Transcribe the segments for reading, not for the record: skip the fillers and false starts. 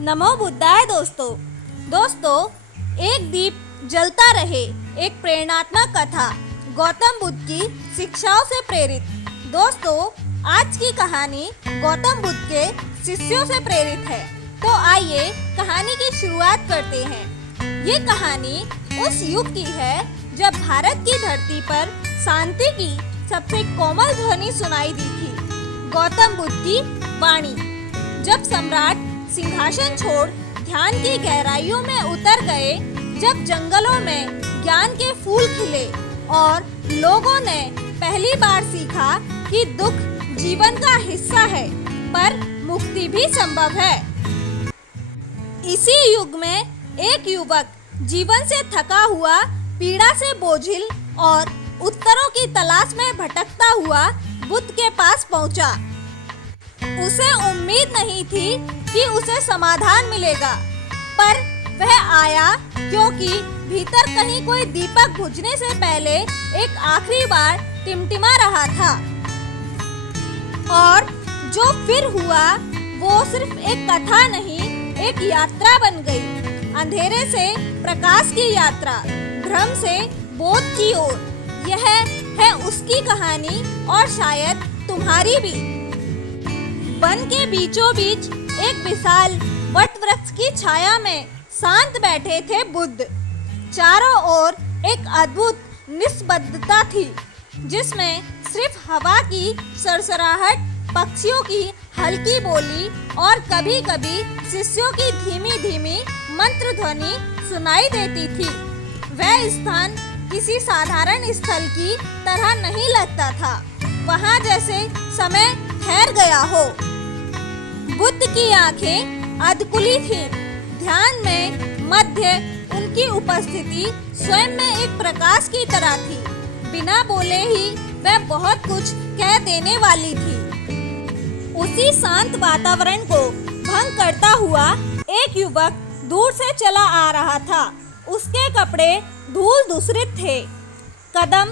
नमो बुद्धाय दोस्तों, एक दीप जलता रहे, एक प्रेरणात्मक कथा गौतम बुद्ध की शिक्षाओं से प्रेरित। दोस्तों, आज की कहानी गौतम बुद्ध के शिष्यों से प्रेरित है। तो आइए कहानी की शुरुआत करते हैं। ये कहानी उस युग की है जब भारत की धरती पर शांति की सबसे कोमल ध्वनि सुनाई दी थी, गौतम बुद्ध की वाणी। जब सम्राट सिंहासन छोड़ ध्यान की गहराइयों में उतर गए, जब जंगलों में ज्ञान के फूल खिले और लोगों ने पहली बार सीखा कि दुख जीवन का हिस्सा है, पर मुक्ति भी संभव है। इसी युग में एक युवक जीवन से थका हुआ, पीड़ा से बोझिल और उत्तरों की तलाश में भटकता हुआ बुद्ध के पास पहुंचा। उसे उम्मीद नहीं थी कि उसे समाधान मिलेगा, पर वह आया क्योंकि भीतर कहीं कोई दीपक बुझने से पहले एक आखिरी बार टिमटिमा रहा था। और जो फिर हुआ वो सिर्फ एक कथा नहीं, एक यात्रा बन गई। अंधेरे से प्रकाश की यात्रा, भ्रम से बोध की ओर। यह है उसकी कहानी और शायद तुम्हारी भी। वन के बीचों बीच एक विशाल वट वृक्ष की छाया में शांत बैठे थे बुद्ध। चारों ओर एक अद्भुत निस्तब्धता थी, जिसमें सिर्फ हवा की सरसराहट, पक्षियों की हल्की बोली और कभी-कभी शिष्यों की धीमी-धीमी मंत्र ध्वनि सुनाई देती थी। वह स्थान किसी साधारण स्थल की तरह नहीं लगता था, वहाँ जैसे समय ठहर गया हो। बुद्ध की आंखें अधकुली थीं। ध्यान में मध्य उनकी उपस्थिति स्वयं में एक प्रकाश की तरह थी। बिना बोले ही वह बहुत कुछ कह देने वाली थी। उसी शांत वातावरण को भंग करता हुआ एक युवक दूर से चला आ रहा था। उसके कपड़े धूल धूसरित थे, कदम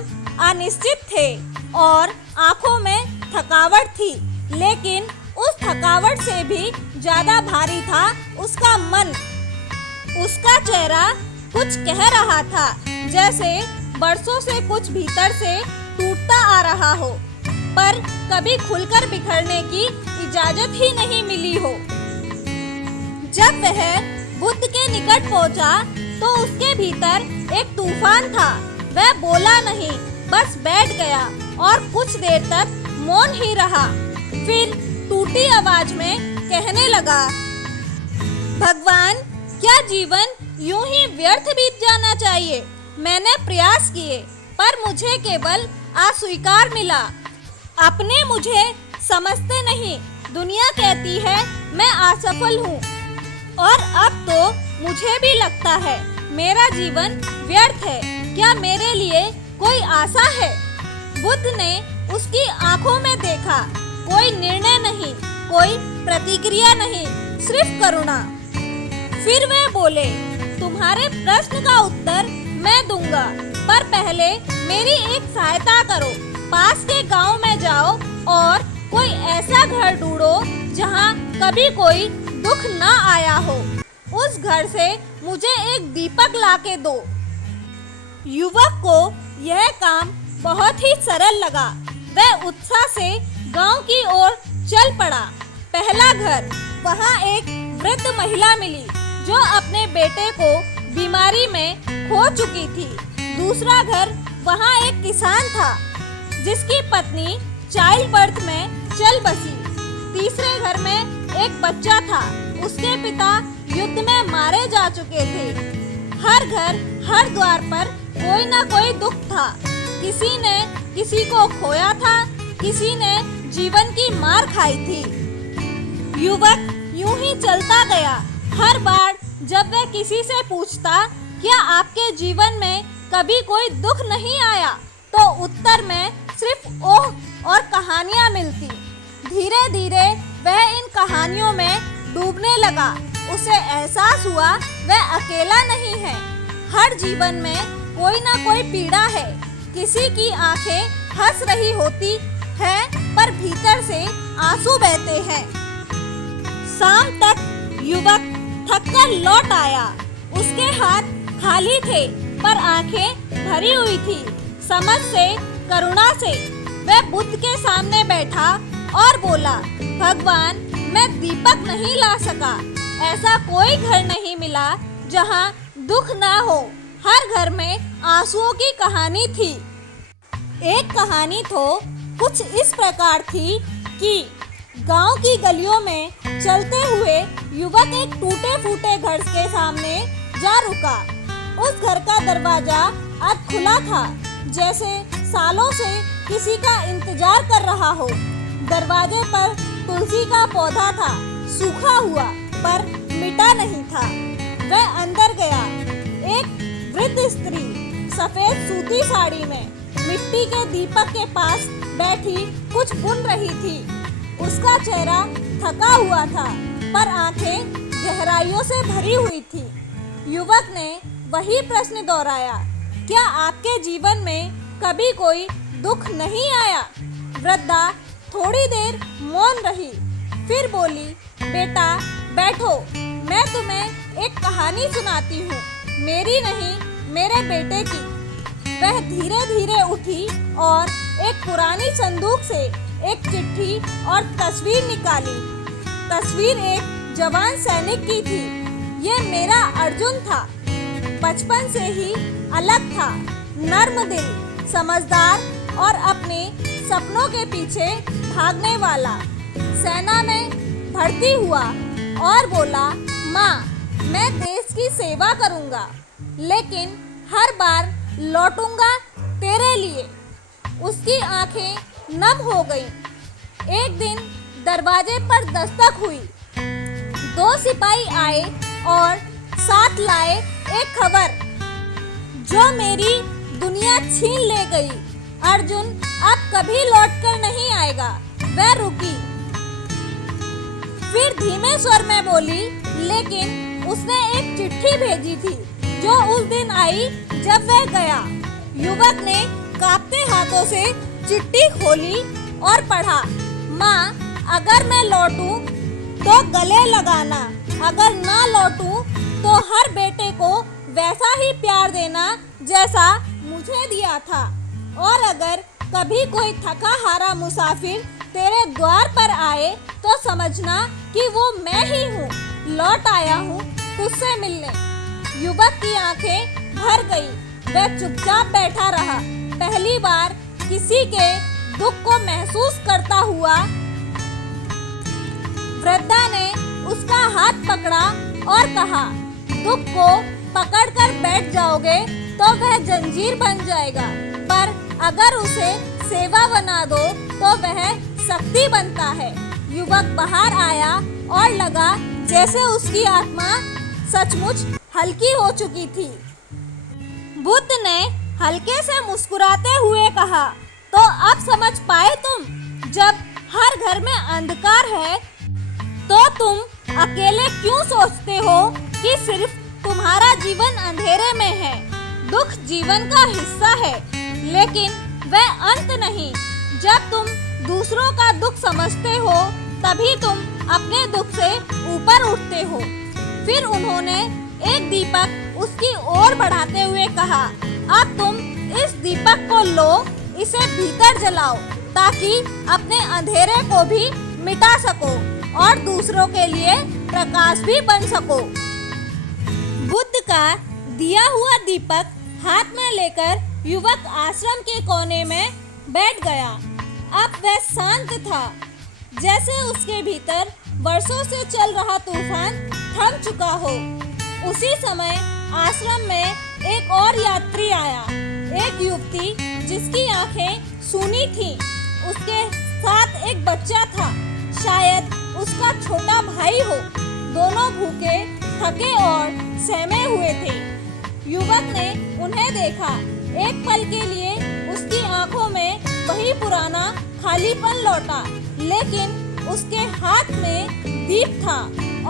अनिश्चित थे और आंखों में थकावट थी। लेकिन उस थकावट से भी ज्यादा भारी था उसका मन। उसका चेहरा कुछ कह रहा था, जैसे बरसों से कुछ भीतर से टूटता आ रहा हो, पर कभी खुलकर बिखरने की इजाजत ही नहीं मिली हो। जब वह बुद्ध के निकट पहुंचा तो उसके भीतर एक तूफान था। वह बोला नहीं, बस बैठ गया और कुछ देर तक मौन ही रहा। फिर टूटी आवाज में कहने लगा, भगवान, क्या जीवन यूं ही व्यर्थ बीत जाना चाहिए? मैंने प्रयास किए, पर मुझे केवल अस्वीकार मिला। अपने मुझे समझते नहीं। दुनिया कहती है मैं असफल हूँ, और अब तो मुझे भी लगता है मेरा जीवन व्यर्थ है। क्या मेरे लिए कोई आशा है? बुद्ध ने उसकी आंखों में देखा। कोई निर्णय नहीं, कोई प्रतिक्रिया नहीं, सिर्फ करुणा। फिर वे बोले, तुम्हारे प्रश्न का उत्तर मैं दूंगा, पर पहले मेरी एक सहायता करो। पास के गांव में जाओ और कोई ऐसा घर ढूंढो जहां कभी कोई दुख ना आया हो। उस घर से मुझे एक दीपक लाके दो। युवक को यह काम बहुत ही सरल लगा। वह उत्साह से गांव की ओर चल पड़ा। पहला घर, वहां एक वृद्ध महिला मिली जो अपने बेटे को बीमारी में खो चुकी थी। दूसरा घर, वहां एक किसान था जिसकी पत्नी चाइल्ड बर्थ में चल बसी। तीसरे घर में एक बच्चा था, उसके पिता युद्ध में मारे जा चुके थे। हर घर, हर द्वार पर कोई ना कोई दुख था। किसी ने किसी को खोया था, किसी ने जीवन की मार खाई थी। युवक यूं ही चलता गया। हर बार जब वह किसी से पूछता, क्या आपके जीवन में कभी कोई दुख नहीं आया, तो उत्तर में सिर्फ ओह और कहानियां मिलती। धीरे धीरे वह इन कहानियों में डूबने लगा। उसे एहसास हुआ वह अकेला नहीं है। हर जीवन में कोई ना कोई पीड़ा है। किसी की आंखें हंस रही होती है, पर भीतर से आंसू बहते हैं। शाम तक युवक थककर लौट आया। उसके हाथ खाली थे पर आंखें भरी हुई थी। समझ से, करुणा से वह बुद्ध के सामने बैठा और बोला, भगवान, मैं दीपक नहीं ला सका। ऐसा कोई घर नहीं मिला जहाँ दुख ना हो। हर घर में आंसुओं की कहानी थी। एक कहानी तो कुछ इस प्रकार थी कि गांव की गलियों में चलते हुए युवक एक टूटे फूटे घर के सामने जा रुका। उस घर का दरवाजा आज खुला था, जैसे सालों से किसी का इंतजार कर रहा हो। दरवाजे पर तुलसी का पौधा था, सूखा हुआ पर मिटा नहीं था। वह अंदर गया। एक वृद्ध स्त्री सफेद सूती साड़ी में मिट्टी के दीपक के पास बैठी कुछ बुन रही थी। उसका चेहरा थका हुआ था पर आंखें गहराइयों से भरी हुई थी। युवक ने वही प्रश्न दोहराया, क्या आपके जीवन में कभी कोई दुख नहीं आया? वृद्धा थोड़ी देर मौन रही, फिर बोली, बेटा बैठो, मैं तुम्हें एक कहानी सुनाती हूँ। मेरी नहीं, मेरे बेटे की। वह धीरे धीरे उठी और एक पुरानी संदूक से एक चिट्ठी और तस्वीर निकाली। तस्वीर एक जवान सैनिक की थी। ये मेरा अर्जुन था। बचपन से ही अलग था, नर्म दिल, समझदार और अपने सपनों के पीछे भागने वाला। सेना में भर्ती हुआ और बोला, माँ, मैं देश की सेवा करूँगा, लेकिन हर बार लौटूंगा तेरे लिए। उसकी आंखें नम हो गईं। एक दिन दरवाजे पर दस्तक हुई। 2 सिपाही आए और साथ लाए एक खबर, जो मेरी दुनिया छीन ले गई। अर्जुन अब कभी लौटकर नहीं आएगा। वह रुकी, फिर धीमे स्वर में बोली, लेकिन उसने एक चिट्ठी भेजी थी जो उस दिन आई जब वह गया। युवक ने कांपते हाथों से चिट्ठी खोली और पढ़ा, माँ, अगर मैं लौटूं तो गले लगाना, अगर ना लौटूं तो हर बेटे को वैसा ही प्यार देना जैसा मुझे दिया था। और अगर कभी कोई थका हारा मुसाफिर तेरे द्वार पर आए तो समझना कि वो मैं ही हूँ, लौट आया हूँ तुझसे मिलने। युवक की आंखें भर गई। वह चुपचाप बैठा रहा। पहली बार किसी के दुख को महसूस करता हुआ। वृद्धा ने उसका हाथ पकड़ा और कहा, दुख को पकड़कर बैठ जाओगे तो वह जंजीर बन जाएगा, पर अगर उसे सेवा बना दो तो वह शक्ति बनता है। युवक बाहर आया और लगा जैसे उसकी आत्मा सचमुच हल्की हो चुकी थी। बुद्ध ने हल्के से मुस्कुराते हुए कहा, तो अब समझ पाए तुम? जब हर घर में अंधकार है तो तुम अकेले क्यों सोचते हो कि सिर्फ तुम्हारा जीवन अंधेरे में है? दुख जीवन का हिस्सा है, लेकिन वह अंत नहीं। जब तुम दूसरों का दुख समझते हो तभी तुम अपने दुख से ऊपर उठते हो। फिर उन्होंने एक दीपक उसकी ओर बढ़ाते हुए कहा, अब तुम इस दीपक को लो, इसे भीतर जलाओ ताकि अपने अंधेरे को भी मिटा सको और दूसरों के लिए प्रकाश भी बन सको। बुद्ध का दिया हुआ दीपक हाथ में लेकर युवक आश्रम के कोने में बैठ गया। अब वह शांत था, जैसे उसके भीतर वर्षों से चल रहा तूफान थम चुका हो। उसी समय आश्रम में एक और यात्री आया, एक युवती जिसकी आंखें सूनी थीं। उसके साथ एक बच्चा था, शायद उसका छोटा भाई हो। दोनों भूखे, थके और सहमे हुए थे। युवक ने उन्हें देखा। एक पल के लिए उसकी आंखों में वही पुराना खालीपन लौटा, लेकिन उसके हाथ में दीप था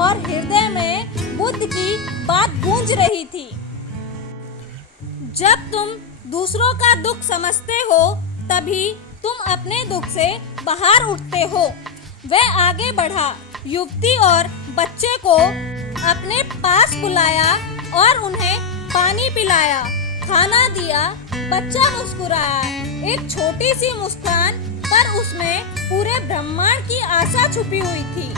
और हृदय में बुद्ध की बात गूंज रही थी। जब तुम दूसरों का दुख समझते हो तभी तुम अपने दुख से बाहर उठते हो। वह आगे बढ़ा, युवती और बच्चे को अपने पास बुलाया और उन्हें पानी पिलाया, खाना दिया। बच्चा मुस्कुराया, एक छोटी सी मुस्कान, पर उसमें पूरे ब्रह्मांड की आशा छुपी हुई थी।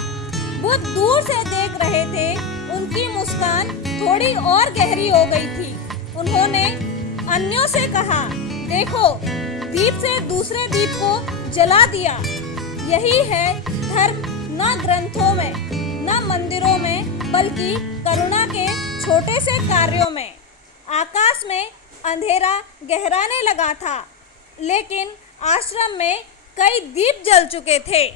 बुद्ध दूर से देख रहे थे, उनकी मुस्कान थोड़ी और गहरी हो गई थी। उन्होंने अन्यों से कहा, देखो, दीप से दूसरे दीप को जला दिया। यही है धर्म, न ग्रंथों में, न मंदिरों में, बल्कि करुणा के छोटे से कार्यों में। आकाश में अंधेरा गहराने लगा था, लेकिन आश्रम में कई दीप जल चुके थे।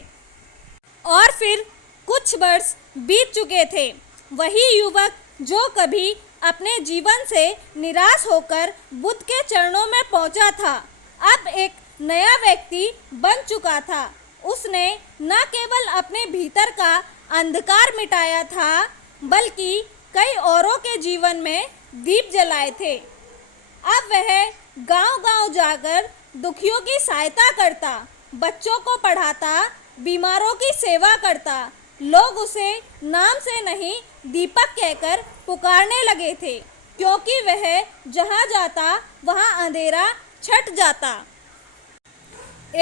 और फिर कुछ वर्ष बीत चुके थे। वही युवक जो कभी अपने जीवन से निराश होकर बुद्ध के चरणों में पहुंचा था, अब एक नया व्यक्ति बन चुका था। उसने न केवल अपने भीतर का अंधकार मिटाया था, बल्कि कई औरों के जीवन में दीप जलाए थे। अब वह गांव-गांव जाकर दुखियों की सहायता करता, बच्चों को पढ़ाता, बीमारों की सेवा करता। लोग उसे नाम से नहीं, दीपक कहकर पुकारने लगे थे, क्योंकि वह जहाँ जाता वहाँ अंधेरा छट जाता।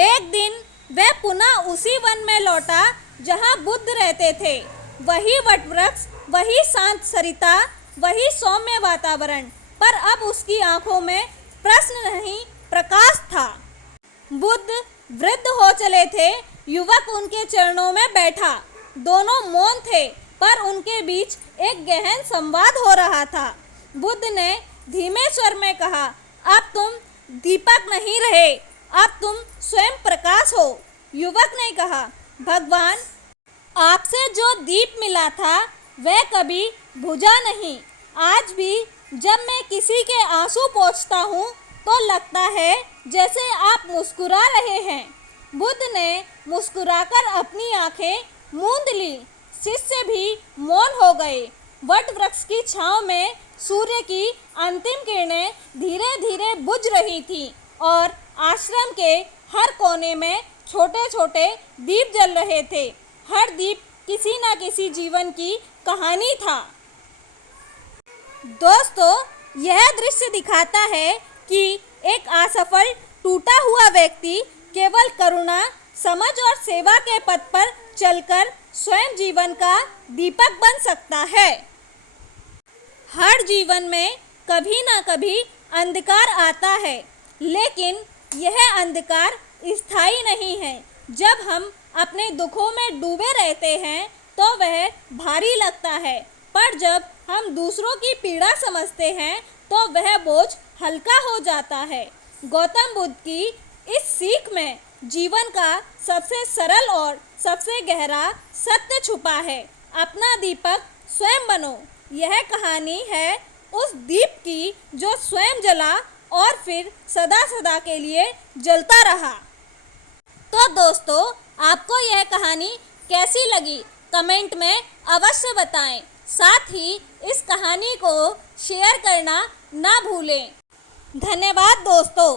एक दिन वह पुनः उसी वन में लौटा जहाँ बुद्ध रहते थे। वही वटवृक्ष, वही शांत सरिता, वही सौम्य वातावरण, पर अब उसकी आंखों में प्रश्न नहीं, प्रकाश था। बुद्ध वृद्ध हो चले थे। युवक उनके चरणों में बैठा। दोनों मौन थे, पर उनके बीच एक गहन संवाद हो रहा था। बुद्ध ने धीमे स्वर में कहा, अब तुम दीपक नहीं रहे, अब तुम स्वयं प्रकाश हो। युवक ने कहा, भगवान, आपसे जो दीप मिला था वह कभी बुझा नहीं। आज भी जब मैं किसी के आंसू पोंछता हूँ तो लगता है जैसे आप मुस्कुरा रहे हैं। बुद्ध ने मुस्कुराकर अपनी आंखें मूंद ली। शिष्य भी मौन हो गए। वट वृक्ष की छांव में सूर्य की अंतिम किरणें धीरे धीरे बुझ रही थी और आश्रम के हर कोने में छोटे छोटे दीप जल रहे थे। हर दीप किसी न किसी जीवन की कहानी था। दोस्तों, यह दृश्य दिखाता है कि एक असफल, टूटा हुआ व्यक्ति केवल करुणा, समझ और सेवा के पथ पर चलकर स्वयं जीवन का दीपक बन सकता है। हर जीवन में कभी ना कभी अंधकार आता है, लेकिन यह अंधकार स्थायी नहीं है। जब हम अपने दुखों में डूबे रहते हैं तो वह भारी लगता है, पर जब हम दूसरों की पीड़ा समझते हैं तो वह बोझ हल्का हो जाता है। गौतम बुद्ध की इस सीख में जीवन का सबसे सरल और सबसे गहरा सत्य छुपा है। अपना दीपक स्वयं बनो। यह कहानी है उस दीप की जो स्वयं जला और फिर सदा सदा के लिए जलता रहा। तो दोस्तों, आपको यह कहानी कैसी लगी कमेंट में अवश्य बताएं। साथ ही इस कहानी को शेयर करना ना भूलें। धन्यवाद दोस्तों।